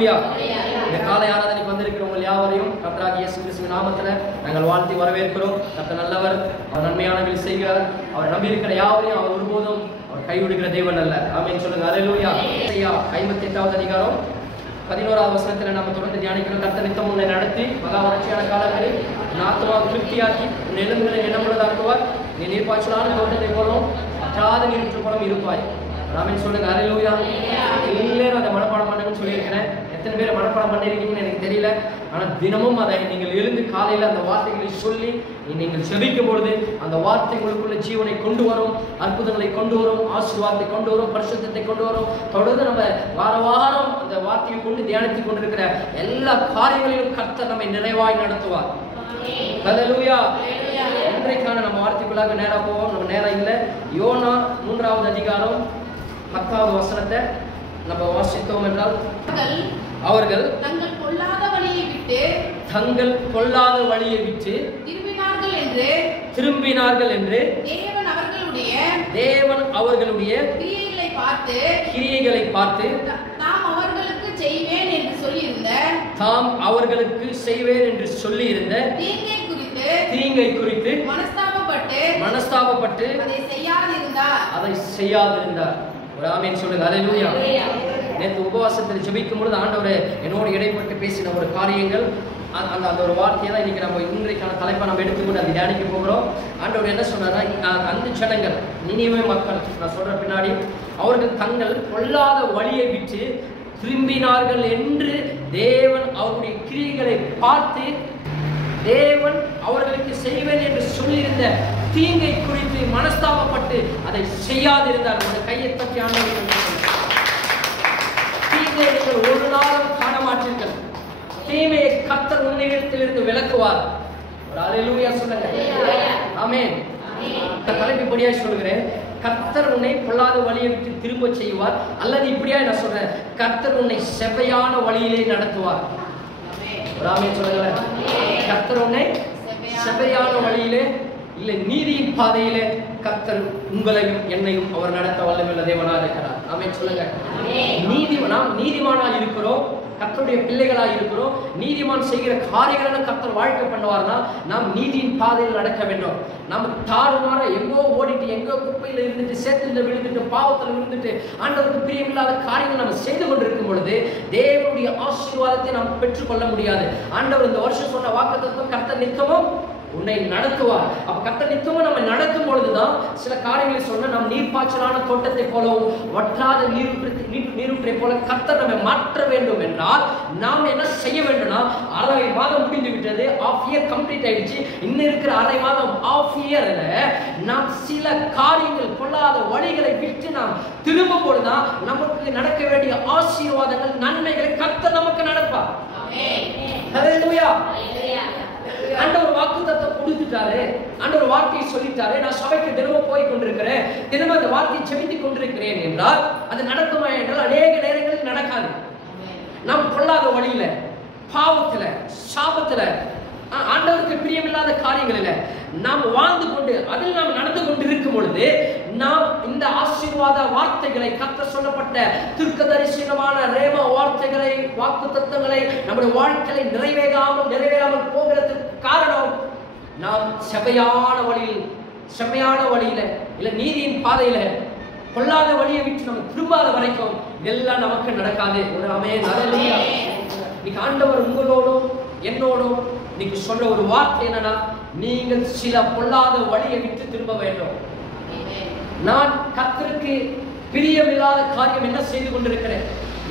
ஹல்லேலூயா. இந்த காலை ஆராதனைக்கு வந்திருக்கிற உங்கள் யாவரையும் கர்த்தராகிய இயேசு கிறிஸ்துவின் நாமத்தில் நாங்கள் வாழ்த்தி வரவேற்கிறோம். கர்த்தர் நல்லவர், அவர் நன்மையானவர்கள் செய்கிறார். அவர் நம்பியிருக்கிற யாவரையும் அவர் ஒருபோதும் அவர் கைவிடுகிற தேவன் அல்ல. ஆமென் சொல்லுங்க. ஹல்லேலூயா. 58வது அதிகாரம் 11வது வசனத்தில் நம்ம தொடர்ந்து தியானிக்கிறோம். கர்த்தர் நித்தம் உன்னை நடத்தி மகா வறட்சியான காலங்களில் ஆத்துமாவை திருப்தியாக்கி உன் எலும்புகளை நிலமுள்ளதாக்குவார். நீ நீர்ப்பாய்ச்சலான தோட்டத்தை போலும் அற்றாத நீர் போலும் இருப்பாய். ஆமென் சொல்லுங்க. ஹல்லேலூயா. எல்லாரும் அதை மனப்பாடம் பண்ணுங்கன்னு சொல்லியிருக்கிறேன். எத்தனை பேர் மனப்பாடம் பண்ணியிருக்கீங்கன்னு எனக்கு தெரியல. ஆனால் தினமும் அதை நீங்கள் எழுந்து காலையில் அந்த வார்த்தைகளை சொல்லி நீங்கள் செபிக்கும் பொழுது அந்த வார்த்தைகளுக்குள்ள ஜீவனை கொண்டு வரும், அற்புதங்களை கொண்டு வரும், ஆசீர்வாதத்தை கொண்டு வரும், பரிசுத்தத்தை கொண்டு வரும். தொடர்ந்து நம்ம வாரம் அந்த வார்த்தையை கொண்டு தியானித்துக் கொண்டிருக்கிற எல்லா காரியங்களிலும் கர்த்தர் நம்மை நிறைவாய் நடத்துவார். ஹல்லேலூயா. இன்றைக்கான நம்ம வார்த்தைக்குள்ளாக நேரம் போவோம். நம்ம நேரம் இல்லை. யோனா 3வது அதிகாரம் 10வது வசனத்தை நம்ம வாசித்தோம் என்றால், அவர்கள் தங்கள் பொல்லாத வழியை விட்டு திரும்பினார்கள் என்று தேவன் அவர்களுடைய கிரியைகளை பார்த்து தாம் அவர்களுக்கு செய்வேன் என்று சொல்லியிருந்த தீங்கை குறித்து மனஸ்தாபப்பட்டு அதை செய்யாதிருந்தார். ஒரு ஆமென் சொல்லுங்க. ஹல்லேலூயா. நேற்று உபவாசத்தில் ஜெபிக்கும் பொழுது ஆண்டவரே என்னோடு இடைப்பட்டு பேசின ஒரு காரியங்கள், அந்த ஒரு வார்த்தையை தான் இன்னைக்கு நம்ம இன்றைக்கான தலைப்பை நம்ம எடுத்துக்கொண்டு அதை தியானிக்க போகிறோம். ஆண்டவர் என்ன சொன்னார்னா, அந்த ஜனங்கள் நினிவே மக்கள் நான் சொல்ற பின்னாடி அவர்கள் தங்கள் பொல்லாத வழியை விட்டு திரும்பினார்கள் என்று தேவன் அவருடைய கிரியைகளை பார்த்து தேவன் அவர்களுக்கு செய்வேன் என்று சொல்லியிருந்த தீங்கை குறித்து மனஸ்தாபப்பட்டு அதை செய்யாதிருந்தார். அந்த கையை தட்டி ஆண்டவர், தீங்கை நீங்கள் ஒரு நாளும் காண மாட்டீர்கள். தீமையை கர்த்தர் உன்னிடத்திலிருந்து விலக்குவார். ஒரு ஹல்லேலூயா சொல்லுங்க. ஆமென். தலைப்புப்படியா சொல்கிறேன், கர்த்தர் உன்னை பொல்லாத வழியை விட்டு திரும்ப செய்வார். அல்லது இப்படியா நான் சொல்றேன், கர்த்தர் உன்னை செவ்வையான வழியிலே நடத்துவார். ஆமென் சொல்லுங்க. கர்த்தர் உன்னை செவ்வையான வழியிலே இல்லை நீதியின் பாதையிலே கர்த்தர் உங்களையும் என்னையும் அவர் நடத்த வல்லமையுள்ள தேவனாக இருக்கிறார். ஆமென் சொல்லுங்க. நாம் நீதிமானாக இருக்கிறோம், கர்த்தருடைய பிள்ளைகளாக இருக்கிறோம். நீதிமான் செய்கிற காரியங்களை கர்த்தர் வாழ்க்கை பண்ணுவார்னா நாம் நீதியின் பாதையில் நடக்க வேண்டும். நம்ம தாறுமாற எங்கோ ஓடிட்டு எங்கோ குப்பையில் இருந்துட்டு சேத்துல விழுந்துட்டு பாவத்தில் விழுந்துட்டு ஆண்டவருக்கு பிரியமில்லாத காரியங்கள் நம்ம செய்து கொண்டிருக்கும் பொழுது தேவனுடைய ஆசீர்வாதத்தை நாம் பெற்றுக்கொள்ள முடியாது. ஆண்டவர் இந்த வருஷம் சொன்ன வாக்குத்தத்தம் கர்த்தர் நித்தமும் உன்னை நடத்துவார். அப்ப கர்த்தர் நித்தமும் நம்ம நடத்தும் பொழுதுதான் சில காரியங்களை சொன்ன நாம் நீர்ப்பாய்ச்சலான தோட்டத்தை போலவும் வற்றாத நீரூற்றை போல கர்த்தர் நம்மை மாற்ற வேண்டும் என்றால் நாம் என்ன செய்ய வேண்டும்னா, அரை மாதம் முடிந்து விட்டது, ஆஃப் இயர் கம்ப்ளீட் ஆயிடுச்சு. இன்னும் இருக்கிற அரை மாதம் ஆஃப் இயர்ல நாம் சில காரியங்கள் பொல்லாத வழிகளை விட்டு நாம் திரும்பும் பொழுதுதான் நமக்கு நடக்க வேண்டிய ஆசீர்வாதங்கள் நன்மைகளை கர்த்தர் நமக்கு நடப்பார். ஹல்லேலூயா. ஆண்டவர் வாக்குத்தத்தம் கொடுத்துட்டாரு, ஆண்டவர் வார்த்தையை சொல்லிட்டாரு. நான் சபைக்கு தினமும் போய் கொண்டிருக்கிறேன், தினமும் அந்த வார்த்தையை செபித்துக் கொண்டிருக்கிறேன் என்றால் அது நடக்குமா என்றால் அநேக நேரங்களில் நடக்காது. நாம் பொல்லாத வழியில, பாவத்துல, சாபத்துல, ஆண்டவருக்கு பிரியமில்லாத காரியங்களில நாம் வாழ்ந்து கொண்டு அதில் நாம் நடந்து கொண்டு இருக்கும் பொழுது நாம் இந்த ஆசீர்வாத வார்த்தைகளை கர்த்தர் சொல்லப்பட்ட தீர்க்கதரிசனமான ரேமா வார்த்தைகளை வாக்குத்தத்தங்களை நம்முடைய வாழ்க்கையை நிறைவேறாமல் போகிறதுக்கு காரணம் நாம் செவ்வையான வழியில இல்ல நீதியின் பாதையில பொல்லாத வழியை விட்டு நம்ம திரும்பாத வரைக்கும் இதெல்லாம் நமக்கு நடக்காது. ஒரு ஆமென். ஹல்லேலூயா. இன்னைக்கு ஆண்டவர் உங்களோடும் என்னோடும் இன்னைக்கு சொல்ற ஒரு வார்த்தை என்னன்னா, நீங்கள் சில பொல்லாத வழியை விட்டு திரும்ப வேண்டும். நான் கர்த்தருக்கு பிரியமில்லாத காரியம் என்ன செய்து கொண்டிருக்கிறேன்,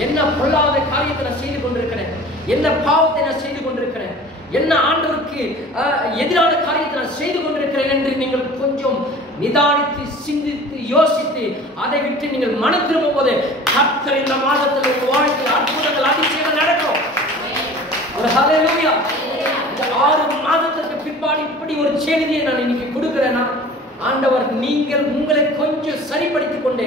என்ன பொல்லாத காரியத்தை நான் செய்து கொண்டிருக்கிறேன், என்ன பாவத்தை நான் செய்து கொண்டிருக்கிறேன், என்ன ஆண்டவருக்கு எதிரான காரியத்தை நான் செய்து கொண்டிருக்கிறேன் என்று நீங்கள் கொஞ்சம் நிதானித்து சிந்தித்து யோசித்து அதை விட்டு நீங்கள் மனம் திரும்பும் போது கர்த்தர் இந்த மாதத்தில் உங்கள் வாழ்க்கையில் அற்புதங்கள் அதிசயங்கள் நடக்கும். ஒரு ஹல்லேலூயா. 6 மாதத்திற்கு பிற்பாடு இப்படி ஒரு செய்தியை நான் இன்னைக்கு கொடுக்கிறேன்னா, ஆண்டவர் நீங்கள் உங்களை கொஞ்சம் சரிப்படுத்திக் கொண்டு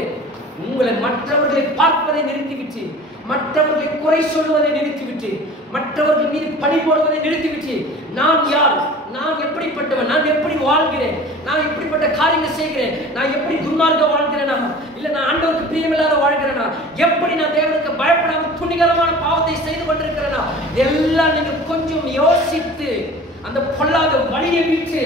உங்களை மற்றவர்களை பார்ப்பதை நிறுத்திவிட்டு மற்றவர்களை குறை சொல்வதை நிறுத்திவிட்டு, மற்றவர்கள் மீது பழி போடுவதை நிறுத்திவிட்டு, நான் யார், நான் எப்படிப்பட்டவன், நான் எப்படி வாழ்கிறேன், நான் எப்படிப்பட்ட காரியங்கள் செய்கிறேன், நான் எப்படி துன்மார்க்க வாழ்கிறேனா, இல்ல நான் ஆண்டவருக்கு பிரியமில்லாத வாழ்கிறேனா, எப்படி நான் தேவனுக்கு பயப்படாமல் துணிகரமான பாவத்தை செய்து கொண்டிருக்கிறேனா, எல்லாம் நீங்க கொஞ்சம் யோசித்து அந்த பொல்லாத வழியை விட்டு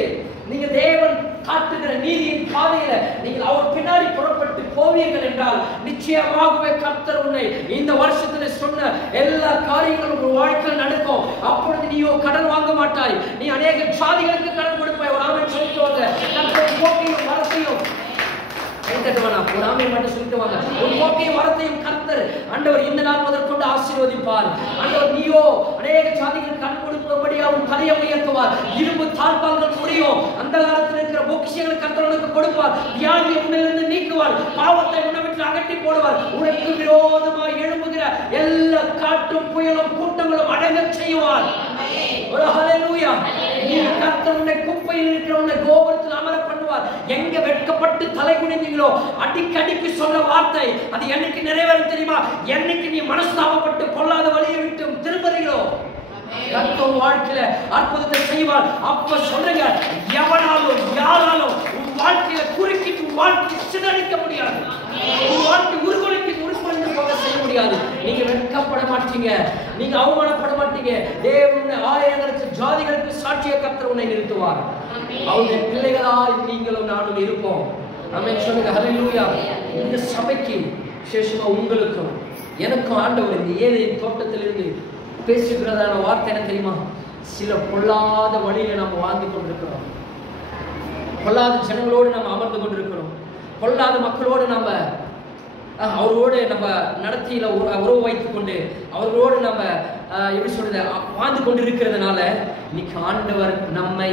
நீங்க தேவன் காட்டுகிற நீதியின் பாதையில நீங்கள் அவர் பின்னாடி புறப்பட்டு போவீர்கள் என்றால் நிச்சயமாகவே கர்த்தர் உன்னை இந்த வருஷத்துல சொன்ன எல்லா காரியங்களும் உன் வாழ்க்கையில் நடக்கும். அப்பொழுது நீயோ கடன் வாங்க மாட்டாய், நீ அநேக ஜாதிகளுக்கு கடன் கொடுப்பாய். ஒரு ஆமென் சொல்லிட்டு வாங்க. கர்த்தர் போக்கையும் வரத்தையும் ஒரு ஆமென் மட்டும் சொல்லிட்டு வாங்க. ஒரு போக்கையும் வரத்தையும் கர்த்தர் ஆண்டவர் இந்த நாள் முதற்கொண்டு ஆசீர்வதிப்பார். ஆண்டவர் நீயோ அநேக ஜாதிகளுக்கு கடன் கொடுக்கும்படியா உன் தலையை உயர்த்துவார். இரும்பு தாழ்பால்கள் முடியும். அந்த காலத்தில் இருக்கிற பொக்கிஷங்களை கர்த்தர் உனக்கு கொடுப்பார். வியாதியை உன்னிலிருந்து நீக்குவார். பாவத்தை உன்னை விட்டு அகற்றி போடுவார். உனக்கு விரோதமாய் எழும்புகிற எல்லா காட்டும் புயலும் கூட்டங்களும் அடங்க செய்வார். ஒரு ஹல்லேலூயா. நீ கர்த்தர் உன்னை குப்பையில் இருக்கிற உன்னை கோபுரத்தில் அமர பண்ணுவார். எங்க வெட்கப்பட்டு தலை குனிந்தீங்களோ அடிக்கடிக்கு சொன்ன வார்த்தை அது என்னைக்கு நிறைவேறும் தெரியுமா? என்னைக்கு நீ மனஸ்தாபப்பட்டு பொல்லாத வழியை விட்டு திரும்புறீங்களோ கர்த்தர் வாழ்க்கையில அற்புதத்தை செய்வார். அப்ப சொல்றீங்க, எவனாலும் யாராலும் உன் வாழ்க்கையில குறுக்கிட்டு உன் வாழ்க்கையை சிதறடிக்க முடியாது. உன் வாழ்க்கை உருகுலைக்கு உருகுலைந்து போக செய்ய முடியாது. நீங்க வெட்கப்பட மாட்டீங்க, நீங்க அவமானப்பட மாட்டீங்க. தேவனுடைய ஆயிரங்களுக்கு ஜாதிகளுக்கு சாட்சிய கர்த்தர் உன்னை நிறுத்துவார். அவருடைய பிள்ளைகளாய் நீங்களும் நானும் இருப்போம். ஆமென் சொல்லுங்க. ஹல்லேலூயா. இந்த சபைக்கு விசேஷமா உங்களுக்கும் எனக்கும் ஆண்டவர் இந்த ஏதேன் தோட்டத்திலிருந்து பேசுகிறதான வார்த்தை என்ன தெரியுமா? சில பொல்லாத வழியில நம்ம வாழ்ந்து கொண்டிருக்கிறோம். பொல்லாத ஜனங்களோடு நம்ம அமர்ந்து கொண்டிருக்கிறோம். பொல்லாத மக்களோடு நம்ம அவரோடு நம்ம நடத்தியில உறவு வைத்துக் கொண்டு அவர்களோடு நம்ம எப்படி சொல்றது வாழ்ந்து கொண்டு இருக்கிறதுனால இன்னைக்கு ஆண்டவர் நம்மை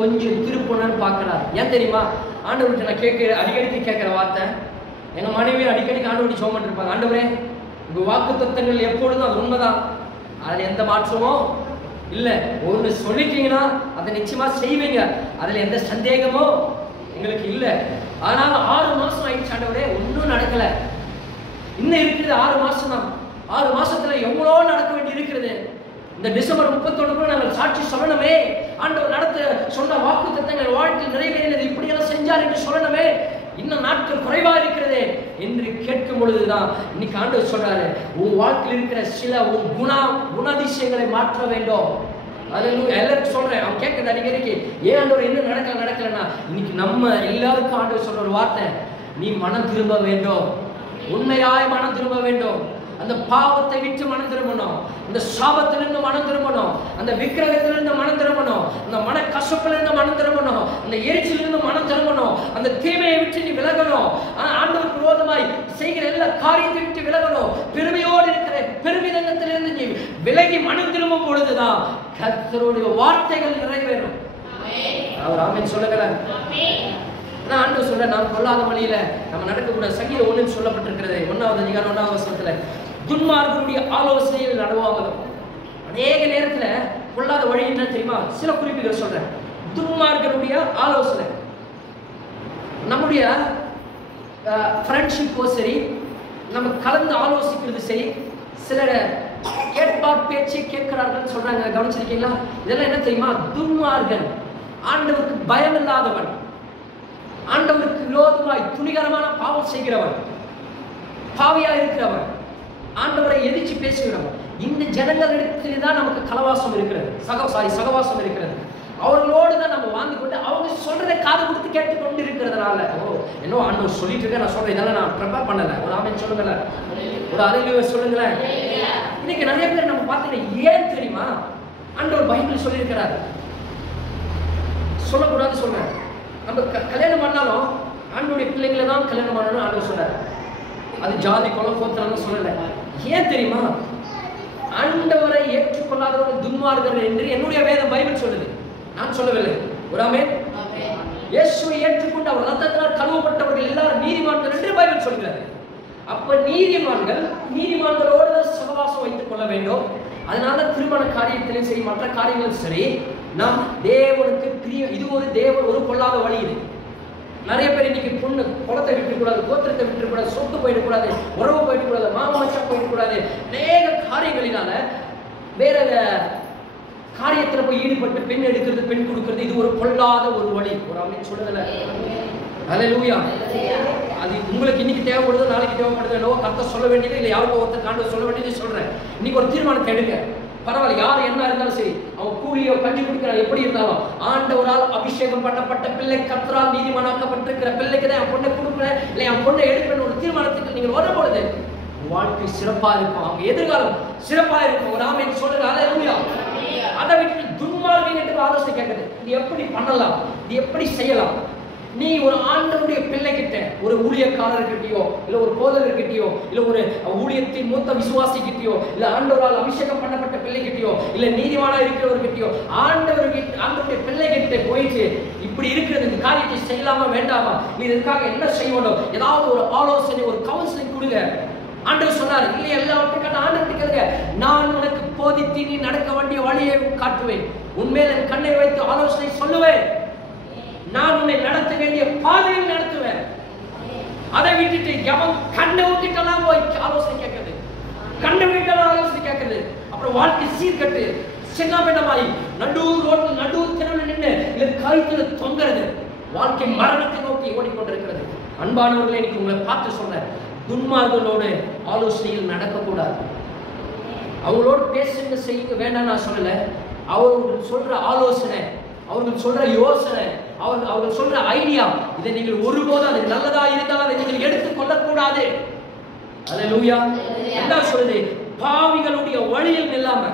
கொஞ்சம் திருப்பணும்னு பார்க்கிறார். ஏன் தெரியுமா? ஆண்டவர்கிட்ட நான் அடிக்கடி கேட்கிற வார்த்தை, எங்க மனைவி அடிக்கடி ஆண்டவர்கிட்ட ஜெபம் பண்ணிட்டு இருப்பாங்க, ஆண்டவரே உங்க வாக்குத்தத்தங்கள் எப்பொழுதும் அது உண்மைதான், அதுல எந்த மாற்றமும் இல்லை, ஒன்று சொல்லிட்டீங்கன்னா அதை நிச்சயமா செய்வீங்க, அதுல எந்த சந்தேகமும் எங்களுக்கு இல்லை. ஆனால் 6 மாசம் ஆயிடுச்சு ஆண்டவரே, ஒன்றும் நடக்கல. இன்னும் இருக்குது 6 மாசம் தான். 6 மாசத்துல எவ்வளோ நடக்க வேண்டி இருக்கிறது. இந்த டிசம்பர் 31 நாங்கள் சாட்சி சொல்லணுமே, ஆண்டவர் நடத்த சொன்ன வாக்கு தத்தங்கள் வாழ்க்கையில் நிறைவேறினது, இப்படியெல்லாம் செஞ்சார் என்று சொல்லணுமே, இன்னும் நாட்கள் குறைவா இருக்கிறதே என்று கேட்கும் பொழுதுதான் இன்னைக்கு ஆண்டவர் சொல்றாரு, உன் வாழ்க்கையில் இருக்கிற சில குணாதிசயங்களை மாற்ற வேண்டும். எல்லாருக்கும் சொல்றேன், அவன் கேட்கறது அடிக்கடிக்கு, ஏன் ஆண்டவர் என்ன நடக்கலன்னா இன்னைக்கு நம்ம எல்லாருக்கும் ஆண்டவர் சொல்ற ஒரு வார்த்தை, நீ மனம் திரும்ப வேண்டும், உண்மையாய் மனம் திரும்ப வேண்டும். அந்த பாவத்தை விட்டு மனம் திரும்பணும், அந்த சாபத்திலிருந்து மனம் திரும்பணும், அந்த விக்கிரகத்திலிருந்து மனம் திரும்பணும், அந்த மன கசப்பிலிருந்து மனம் திரும்பணும், அந்த எரிச்சலிருந்து மனம் திரும்பணும், அந்த தீமையை விட்டு நீ விலகணும், ஆண்டவருக்கு விரோதமாய் செய்கிற எல்லா காரியத்தை விட்டு விலகணும், பெருமையோடு இருக்கிற பெருமிதத்திலிருந்து நீ விலகி மனம் திரும்பும் பொழுதுதான் கர்த்தருடைய வார்த்தைகள் நிறைவேறும். அவர் ஆமென் சொல்லுகிறார். நான் ஆண்டவர் சொல்ற, நாம் கொள்ளாத வழியில நம்ம நடக்கக்கூடாது. சங்கீதம் 1 சொல்லப்பட்டிருக்கிறது, 1வது அதிகாரம் 1வது வசனத்துல, துன்மார்க்கருடைய ஆலோசனையில் நடவாமலும். அநேக நேரத்துல கொள்ளாத வழி என்ன தெரியுமா? சில குறிப்புகள் சொல்றேன். துன்மார்க்கருடைய ஆலோசனை, நம்முடைய ஃப்ரெண்ட்ஷிப்போ சரி, நம்ம கலந்து ஆலோசிக்கிறது சரி, சிலர் கேட்பார் பேச்சை கேட்கிறார்கள் சொல்றாங்க, கவனிச்சிருக்கீங்களா? இதெல்லாம் என்ன தெரியுமா? துன்மார்க்கன், ஆண்டவருக்கு பயம் இல்லாதவன், ஆண்டவருக்கு விரோதமாய் துணிகரமான பாவம் செய்கிறவன், பாவியா இருக்கிறவன், ஆண்டவரை எதிர்த்து பேசுகிறவன், இந்த ஜனங்களிடத்தில் தான் நமக்கு கலவாசம் இருக்கிறது, சகவாசம் இருக்கிறது. அவர்களோடு தான் நம்ம வாழ்ந்து கொண்டு அவங்க சொல்றதை காது கொடுத்து கேட்டுக்கொண்டு இருக்கிறதுனால, என்ன ஆண்டவர் சொல்லிட்டு இருக்க, நான் சொல்றேன், இதெல்லாம் நான் ப்ரிப்பேர் பண்ணல. ஒரு ஆமென் சொல்லுங்களேன், ஒரு ஹல்லேலூயா சொல்லுங்களேன். இன்னைக்கு நிறைய பேர் நம்ம பார்த்தீங்கன்னா, ஏன் தெரியுமா? ஆண்டவர் பைபிள் சொல்லியிருக்கிறார், சொல்லக்கூடாது சொல்றேன். நம்ம கல்யாணம் பண்ணாலும் ஆண்டவருடைய பிள்ளைங்களை தான் கல்யாணம் பண்ணணும் ஆண்டவர் சொல்றாரு. அது ஜாதி குலம் கோத்திரம் சொல்லல. ஏன் தெரியுமா? ஆண்டவரை ஏற்றுக்கொள்ளாதவர்கள் துன்மார்க்கர்கள் என்று என்னுடைய வேதம் பைபிள் சொல்லுது, நான் சொல்லவில்லை. ஒரு ஆமென். இயேசுவை ஏற்றுக்கொண்டு அவர் ரத்தத்தினால் கழுவப்பட்டவர்கள் எல்லாரும் நீதிமான்கள் என்று பைபிள் சொல்கிறது. அப்ப நீதிமான்களோடு தான் சகவாசம் வைத்துக் கொள்ள வேண்டும். அதனால திருமண காரியத்திலும் சரி, மற்ற காரியங்களும் சரி, நாம் தேவனுக்கு பிரிய, இது ஒரு பொல்லாத வழி. நிறைய பேர் இன்னைக்கு பொண்ணு குளத்தை விட்டுக்கூடாது, கோத்திரத்தை விட்டுக்கூடாது, சொத்து போயிடக்கூடாது, உறவு போயிடக்கூடாது, மாமச்சா போயிடக்கூடாது, அநேக காரியங்களினால வேற காரியத்துல போய் ஈடுபட்டு பெண் எடுக்கிறது, பெண் கொடுக்கிறது, இது ஒரு பொல்லாத ஒரு வழி. ஒரு ஆமென் சொல்லுங்கல. ஹல்லேலூயா. அது உங்களுக்கு இன்னைக்கு தேவைப்படுது, நாளைக்கு தேவைப்படுது, என்னவோ கர்த்தர் சொல்ல வேண்டியது இல்லை, யாருக்கோ ஒருத்தர் காண்டு சொல்ல வேண்டியது சொல்றேன். இன்னைக்கு ஒரு தீர்மானத்தை எடுங்க. பரவாயில்ல, யார் என்ன இருந்தாலும் சரி, அவன் கூலியோ கஞ்சி குடிக்கிறான், எப்படி இருந்தாலும் ஆண்டவரால் அபிஷேகம் பண்ணப்பட்ட பிள்ளை, கர்த்தரால் நீதிமானாக்கப்பட்டிருக்கிற பிள்ளைக்கு தான் என் பொண்ணை கொடுக்குறேன், இல்லை என் பொண்ணை எடுப்பேன் ஒரு தீர்மானத்துக்கு நீங்கள் வரும்பொழுது வாழ்க்கை சிறப்பா இருக்கும், அவங்க எதிர்காலம் சிறப்பா இருக்கும். ஒரு ஆமென் சொல்லுங்க. ஹல்லேலூயா. அதை விட்டு துன்மார்க்கங்களுக்கு ஆலோசனை கேட்குது, இது எப்படி பண்ணலாம், இது எப்படி செய்யலாம். நீ ஒரு ஆண்டவருடைய பிள்ளைகிட்ட, ஒரு ஊழியக்காரர்கிட்டயோ, இல்ல ஒரு போதகர்கிட்டயோ, இல்ல ஒரு ஊழியத்தின் மூத்த விசுவாசிக்கிட்டயோ, இல்ல ஆண்டவரால் அபிஷேகம் பண்ணப்பட்ட பிள்ளைகிட்டயோ, இல்ல நீதிமானா இருக்கிறவர்கிட்டயோ, ஆண்டவருடைய பிள்ளைகிட்ட போயிட்டு இப்படி இருக்கிறது, இந்த காரியத்தை செய்யலாமா வேண்டாமா, நீ இதுக்காக என்ன செய்யணும், ஏதாவது ஒரு ஆலோசனை, ஒரு கவுன்சிலிங் கொடுங்க. ஆண்டவர் சொன்னார், இல்லை எல்லாவற்றுக்கான ஆண்டவர்கிட்ட கேளுங்க, நான் உனக்கு போதித்து நீ நடக்க வேண்டிய வழியை காட்டுவேன், உன்மேல் என் கண்ணை வைத்து ஆலோசனை சொல்லுவேன், நான் உன்னை நடத்த வேண்டிய பாதையில் நடத்துவேன். அதை விட்டுட்டு எவன் கண்ணை ஊத்திட்டெல்லாம் போய் ஆலோசனை கேட்கறது, கண்ணை வீட்டெல்லாம் ஆலோசனை கேட்கறது, அப்புறம் வாழ்க்கை சீர்கட்டு சின்னபின்னமாயி நடு ரோட்டில் நடு தெருவில் நின்று இல்லை கழுத்துல தொங்குறது, வாழ்க்கை மரணத்தை நோக்கி ஓடிக்கொண்டிருக்கிறது. அன்பானவர்களே, இன்னைக்கு உங்களை பார்த்து சொல்றேன், துன்மார்களோடு ஆலோசனையில் நடக்கக்கூடாது. அவங்களோடு பேசுங்க, செய்யுங்க, வேண்டாம் நான் சொல்லல. அவர்கள் சொல்ற ஆலோசனை, அவர்கள் சொல்ற யோசனை, அவர்கள் சொல்ற ஐடியா, இதை நீங்கள் ஒருபோதும் அது நல்லதா இருந்தால் அதை நீங்கள் எடுத்துக் கொள்ளக்கூடாது. ஹல்லேலூயா. என்ன சொல்லுது, பாவிகளுடைய வழியில் நில்லாம,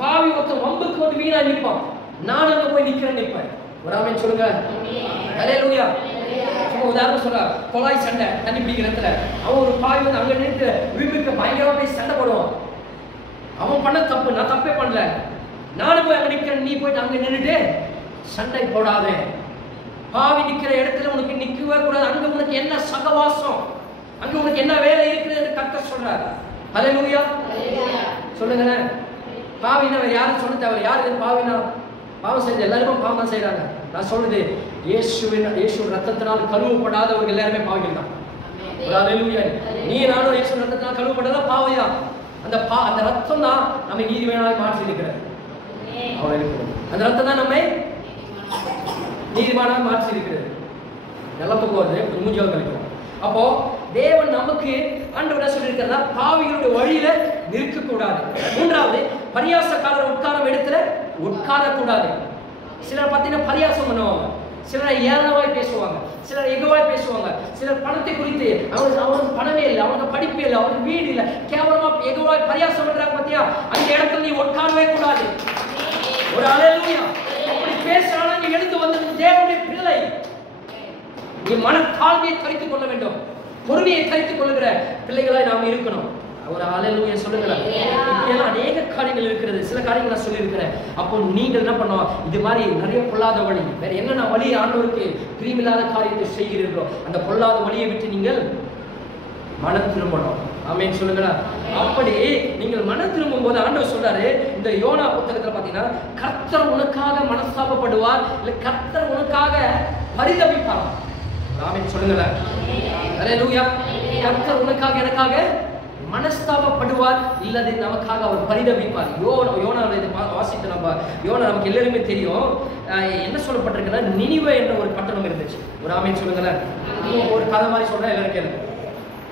பாவி ஒருத்தன் வம்புக்கு வந்து வீணா நிற்பான், நான் அங்க போய் நிக்கிறேன் நிற்பேன். ஒரு ஆமென் சொல்லுங்க. ஹல்லேலூயா. உதாரணம் சொல்ற, கொலாய் சண்டை தண்ணி பிடிக்கிற இடத்துல அவன் ஒரு பாவி வந்து அங்க நின்று விரும்பிக்க பயங்கரமா போய் சண்டை போடுவான். அவன் பண்ண தப்பு, நான் தப்பே பண்ணல, நானும் போய் அங்க நிக்கிறேன், நீ போயிட்டு அங்க நின்றுட்டு சண்டை போடாதே. பாவி நிக்கிற இடத்துல உனக்கு நிக்கவே கூடாது, அங்க உனக்கு என்ன சகவாசம், அங்க உனக்கு என்ன வேலை இருக்குது என்று கர்த்தர் சொல்றார். ஹல்லேலூயா. சொல்லுங்க. பாவினா யாரும் சொல்ல தேவை, யாரு பாவினா, பாவம் செஞ்ச எல்லாருமே பாவம் தான் செய்யறாங்க. நான் சொல்றது, இயேசுவின் ரத்தத்தினால் கழுவப்படாதவர்கள் எல்லாருமே பாவிகள் தான். ஹல்லேலூயா. நீ நானும் இயேசு ரத்தத்தினால் கழுவப்பட்டதா பாவையா, அந்த ரத்தம் தான் நம்மை நீதிமானாய் மாற்றி இருக்கிறது. அந்த ரத்தம் தான் நம்மை நீதிமானாய் மாற்றி இருக்கிறது. நல்ல போகுது மூஞ்சியால் கழிக்கிறோம். அப்போ தேவன் நமக்கு ஆண்டவர் சொல்லி இருக்கிறதா, பாவிகளுடைய வழியில நிற்கக்கூடாது. மூன்றாவது, பரியாசக்காரர் உட்காரம் இடத்துல உட்காரக்கூடாது. சிலர் பார்த்தீங்கன்னா பரியாசம் பண்ணுவாங்க, சிலர் ஏளனமாய் பேசுவாங்க, சிலர் எகவாய் பேசுவாங்க, சிலர் பணத்தை குறித்து அவனுக்கு பணமே இல்லை, அவனுக்கு படிப்பே இல்லை, அவனுக்கு வீடு இல்லை, கேவலமா எகவாய் பரியாசம் பண்றாங்க. பார்த்தியா, அந்த இடத்துல நீ உட்காரவே கூடாது. ஒரு ஹல்லேலூயா. அப்படி பேசுறானா நீ எடுத்து வந்தது தேவனுடைய பிள்ளை, நீ மனத்தாழ்மையை கழித்துக் கொள்ள வேண்டும், பொறுமையை கழித்துக் கொள்ளுகிற பிள்ளைகளாய் நாம் இருக்கணும். ஒரு ஹல்லேலூயா சொல்லுங்களேன். இப்படியெல்லாம் அநேக காரியங்கள் இருக்கிறது, சில காரியங்கள் நான் சொல்லியிருக்கிறேன். அப்போ நீங்கள் என்ன பண்ணுவோம், இது மாதிரி நிறைய பொல்லாத வழி, வேற என்னென்ன வழி ஆண்டவருக்கு பிரியமில்லாத காரியத்தை செய்கிறீர்களோ அந்த பொல்லாத வழியை விட்டு நீங்கள் மனம் திரும்பணும். ஆமென் சொல்லுங்களா. அப்படி நீங்கள் மனம் திரும்பும் போது ஆண்டவர் சொல்றாரு, இந்த யோனா புத்தகத்துல பாத்தீங்கன்னா, கர்த்தர் உனக்காக மனஸ்தாபப்படுவார், இல்ல கர்த்தர் உனக்காக பரிதபிப்பார். ஆமென் சொல்லுங்களா. ஹல்லேலூயா. கர்த்தர் உனக்காக எனக்காக மனஸ்தாபப்படுவார், இல்லது நமக்காக அவர் பரிதபிப்பார். யோனா வாசித்து நம்ம யோனா நமக்கு எல்லாருமே தெரியும். என்ன சொல்லப்பட்டிருக்குன்னா, நினிவே என்ற ஒரு பட்டணம் இருந்துச்சு. ஒரு ஆமென் சொல்லுங்களேன். ஒரு கதை மாதிரி சொல்றேன், எல்லாரும் கேளுங்க.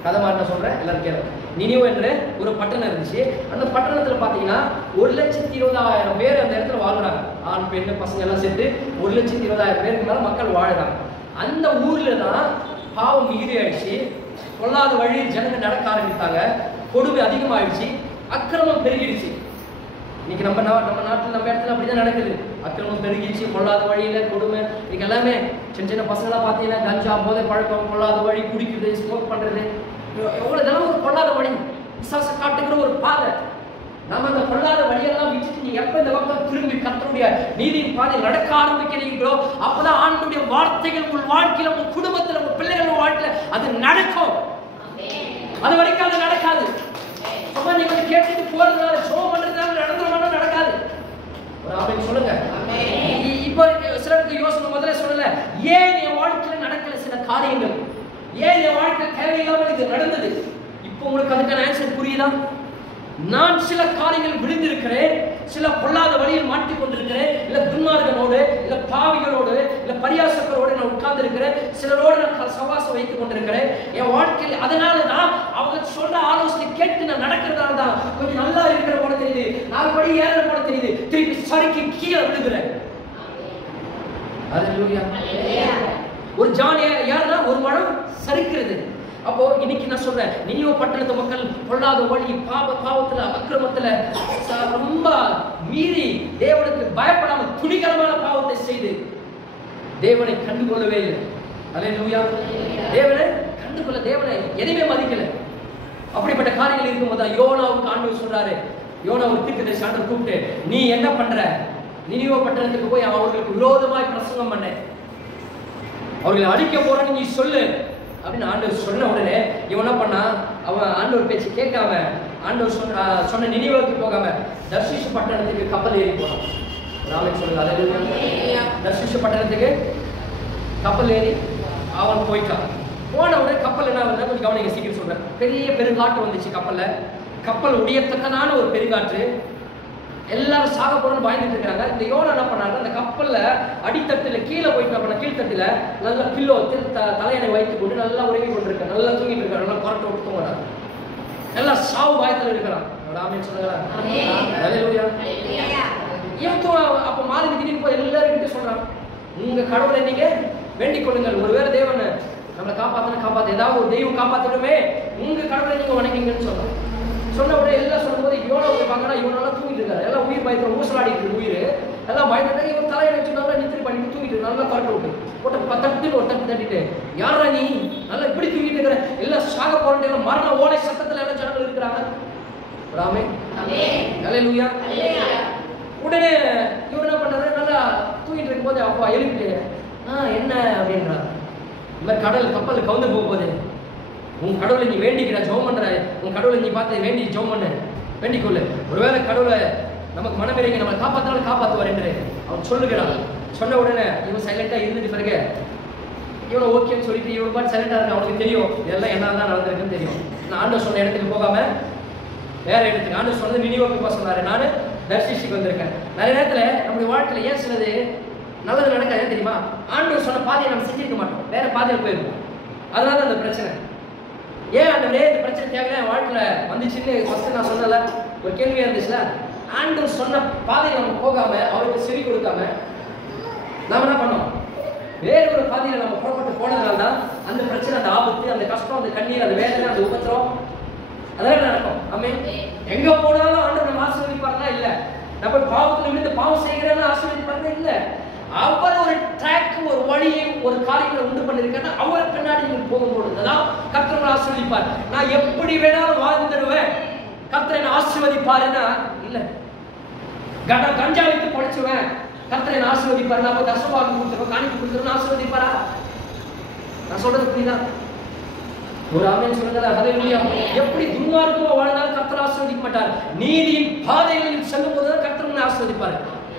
கதை மாதிரி சொல்றேன், எல்லாரும் கேளுங்க. நினிவே என்ற ஒரு பட்டணம் இருந்துச்சு. அந்த பட்டணத்துல பாத்தீங்கன்னா 1,20,000 பேர் அந்த இடத்துல வாழ்றாங்க. ஆண் பெண்ணு பசங்க எல்லாம் சேர்த்து 1,20,000 பேருக்கு மேல மக்கள் வாழுறாங்க. அந்த ஊர்ல தான் பாவம் மிகுதி ஆயிடுச்சு, பொல்லாத வழியில் ஜனங்க நடக்க ஆரம்பித்தாங்க, கொடுமை அதிகமாயிடுச்சு, அக்கிரமம் பெருகிடுச்சு. இன்னைக்கு நம்ம நாட்டில் நம்ம இடத்துல அப்படிதான் நடக்குது. அக்கிரமம் பெருகிடுச்சு, பொல்லாத வழியில கொடுமை. இன்னைக்கு எல்லாமே சின்ன சின்ன பசங்களா பார்த்தீங்கன்னா கஞ்சா, போதை பழக்கம், பொல்லாத வழி, குடிக்கிறது, ஸ்மோக் பண்றது, எவ்வளவு தினம் ஒரு பொல்லாத வழி, விசாச காட்டுகிற ஒரு பாதை. நம்ம அந்த பொல்லாத வழியெல்லாம் விட்டுட்டு நீங்க எப்ப இந்த பக்கம் திரும்பி கர்த்தருடைய நீதியின் பாதையில் நடக்க ஆரம்பிக்கிறீங்களோ, அப்பதான் ஆண்டவருடைய வார்த்தைகள் உங்கள் வாழ்க்கையில, உங்க குடும்பத்துல, உங்க பிள்ளைகள் வாழ்க்கையில அது நடக்கும். அது வரைக்கும் அது நடக்காது. சும்மா நீங்க கேட்டுட்டு போறதுனால, ஷோ பண்றதுனால நடந்துருமானா நடக்காது. ஒரு ஆமென் சொல்லுங்க. இப்ப சிலருக்கு யோசனை முதல்ல சொல்லல, ஏன் என் வாழ்க்கையில நடக்கல, காரியங்கள். ஏன் என் வாழ்க்கை தேவையில்லாமல் இது நடந்தது? இப்போ உங்களுக்கு அதுக்கான ஆன்சர் புரியுதா? நான் சில காரியங்கள் விழுந்திருக்கிறேன், சில பொல்லாத வழியில் மாட்டிக் கொண்டிருக்கிறேன், இல்ல துன்மார்கனோடு, இல்ல பாவிகளோடு, இல்ல பரியாசக்கரோடு நான் உட்கார்ந்து இருக்கிறேன், சிலரோடு நான் சவாசம் வைத்துக் கொண்டிருக்கிறேன் என் வாழ்க்கையில். அதனாலதான் அவங்க சொல்ற ஆலோசனை கேட்டு நான் நடக்கிறதால தான் கொஞ்சம் நல்லா இருக்கிற போல தெரியுது, நான் படி ஏற போல தெரியுது, திருப்பி சரிக்கு கீழே விழுகிறேன். அல்லேலூயா. ஒரு ஜான் யாருன்னா ஒரு மரம் சரிக்கிறது. அப்போ இன்னைக்கு நான் சொல்றேன், நினிவே பட்டணத்து மக்கள் பொல்லாத வழி, பாவத்துல, அக்கிரமத்துல ரொம்ப மீறி தேவனுக்கு பயப்படாம துணிகரமான பாவத்தை செய்து தேவனை கண்டுகொள்ளவே இல்லை. அல்லேலூயா. தேவனை கண்டுகொள்ள, தேவனை எதுவுமே மதிக்கல. அப்படிப்பட்ட காரியங்கள் இருக்கும்போது யோனாவுக்கு ஆண்டவர் சொல்றாரு, யோனா ஒரு தீர்க்கதரிசி ஆண்டவர் கூப்பிட்டு, நீ என்ன பண்ற? நினிவே பட்டணத்துக்கு போய் அவர்களுக்கு விரோதமாய் பிரசங்கம் பண்ண, அவர்களை அழிக்க போறேன்னு நீ சொல்லு அப்படின்னு ஆண்டவர் சொன்ன உடனே இவன் என்ன பண்ணா, அவன் ஆண்டவர் பேச்சு கேட்காம ஆண்டவர் சொன்ன நினிவேக்கு போகாம தர்ஷீஷ் பட்டணத்துக்கு கப்பல் ஏறி போனான். ராமன் சொல்லுங்க. அல்லேலூயா. தர்ஷீஷ் பட்டணத்துக்கு கப்பல் ஏறி அவன் போயிட்டான். போன உடனே கப்பல் என்ன ஆகுதுன்னா, கொஞ்சம் கவனிங்க, சீக்கிரம் சொல்றேன். பெரிய பெருங்காற்று வந்துச்சு கப்பல்ல. கப்பல் உடையத்தக்கதான ஒரு பெருங்காற்று. எல்லாரும் சாக போறோம்னு பயந்துட்டு இருக்காங்க. இந்த யோனா என்ன பண்ணாங்க, அந்த கப்பல்ல அடித்தட்டுல கீழே போயிட்டு பண்ண, கீழ்த்தட்டுல நல்லா பில்லோ தலையணை வைத்துக் கொண்டு நல்லா உறங்கி கொண்டிருக்க, நல்லா தூங்கிட்டு இருக்காரு, நல்லா கொரட்டை விட்டு தூங்குறாரு, நல்லா சாவு பயத்துல இருக்கிறான். ஆமென் சொல்லுங்களா. அல்லேலூயா. அப்ப மாதிரி திடீர்னு போய் எல்லாருக்கிட்ட சொல்றான், உங்க கடவுளை நீங்க வேண்டிக் கொள்ளுங்கள், ஒருவேளை தேவன் நம்மளை காப்பாத்து, ஏதாவது ஒரு தெய்வம் காப்பாத்தணுமே, உங்க கடவுளை நீங்க வணங்குங்கன்னு சொல்றான். சொன்ன உடனே எல்லாம் சொல்லும் போது இவனை பார்க்கறா, இவனெல்லாம் தூங்கிட்டு இருக்காரு, எல்லாம் உயிர் பயத்துல ஊசலாடிட்டு உயிர் எல்லாம் பயந்துட்டு இவன் தலையை வச்சு நல்லா நித்திரி பண்ணிட்டு தூங்கிட்டு நல்லா கரெக்ட் விட்டு போட்டு தட்டுன்னு ஒரு தட்டு தட்டிட்டு, யாரா நீ நல்லா இப்படி தூங்கிட்டு இருக்கிற, எல்லாம் சாக போறேன், எல்லாம் மரண ஓலை சத்தத்துல எல்லாம் ஜனங்கள் இருக்கிறாங்க. ஆமென். அல்லேலூயா. உடனே இவன் என்ன பண்றாரு, நல்லா தூங்கிட்டு இருக்கும் போது அப்பா எழுப்பிட்டு, என்ன அப்படின்றாரு, இந்த மாதிரி கடல் கப்பல் கவுந்து போக போகுது, உன் கடவுளை நீ வேண்டிக்கிற, ஜெபம் பண்ற, உன் கடவுளை நீ பார்த்து வேண்டி ஜெபம் பண்ணு, வேண்டிக்கொள்ளு, ஒருவேளை கடவுளை நமக்கு மனமிறங்கி நம்மளை காப்பாத்தினாலும் காப்பாற்றுவார் என்று அவன் சொல்லுகிறான். சொன்ன உடனே இவன் சைலண்டா இருந்துட்டு பிறகு இவனை ஓகேன்னு சொல்லிட்டு இவன் பாட்டு சைலண்டா இருக்கு. அவனுக்கு தெரியும் இதெல்லாம் என்ன தான் நடந்திருக்குன்னு தெரியும். நான் ஆண்டவர் சொன்ன இடத்துக்கு போகாம வேற இடத்துக்கு, ஆண்டவர் சொன்னது நினிவேக்கு போக சொன்னாரு, நான் தர்ஷீஷுக்கு வந்திருக்கேன். நிறைய நேரத்துல நம்முடைய வாழ்க்கையில ஏன் சிலது நல்லது நடக்காது தெரியுமா? ஆண்டவர் சொன்ன பாதையை நம்ம செஞ்சிருக்க மாட்டோம், வேற பாதையில் போயிருக்கோம். அதனால அந்த பிரச்சனை. ஏன் ஆண்டவரே இந்த பிரச்சனை தேவையான வாழ்க்கையில வந்துச்சுன்னு ஃபர்ஸ்ட் நான் சொன்னல ஒரு கேள்வியா இருந்துச்சுல, ஆண்டவர் சொன்ன பாதையை நம்ம போகாம அவருக்கு செவி கொடுக்காம நாம என்ன பண்ணோம், வேற ஒரு பாதையில நம்ம புறப்பட்டு போனதுனால தான் அந்த பிரச்சனை, அந்த ஆபத்து, அந்த கஷ்டம், அந்த கண்ணீர், அந்த வேதனை, அந்த உபத்திரம் அதெல்லாம் நடக்கும். ஆமென். எங்க போனாலும் ஆண்டவர் நம்ம ஆசீர்வதிப்பாருன்னா இல்ல, நம்ம பாவத்துல விழுந்து பாவம் செய்கிறேன்னு ஆசீர்வதிப்பாருன்னா இல்ல, அவர் ஒரு ட்ராக், ஒரு வழியை, ஒரு காரியங்களை உண்டு பண்ணிருக்காருன்னா அவர் பின்னாடி நீங்க போகும்போது தான் கர்த்தர் ஆசீர்வதிப்பார். நான் எப்படி வேணாலும் வாழ்ந்துடுவேன், கர்த்தர் என்ன ஆசீர்வதிப்பாருன்னா இல்ல. கஞ்சா வைத்து பொழைச்சுவேன், கர்த்தர் என்ன ஆசீர்வதிப்பாரு, நான் தசவாக கொடுத்துருவேன், காணிக்கு கொடுத்துருவேன், ஆசீர்வதிப்பாரா? நான் சொல்றது புரியுதா? ஒரு ஆமென் சொல்லுங்க. ஹல்லேலூயா. எப்படி துன்மார்க்கமா வாழ்ந்தாலும் கர்த்தர் ஆசீர்வதிக்க மாட்டார், நீதியின் பாதைகளில் செல்லும் போதுதான் கர்த்தர் உன்னை ஆசீர்வதிப்பார்.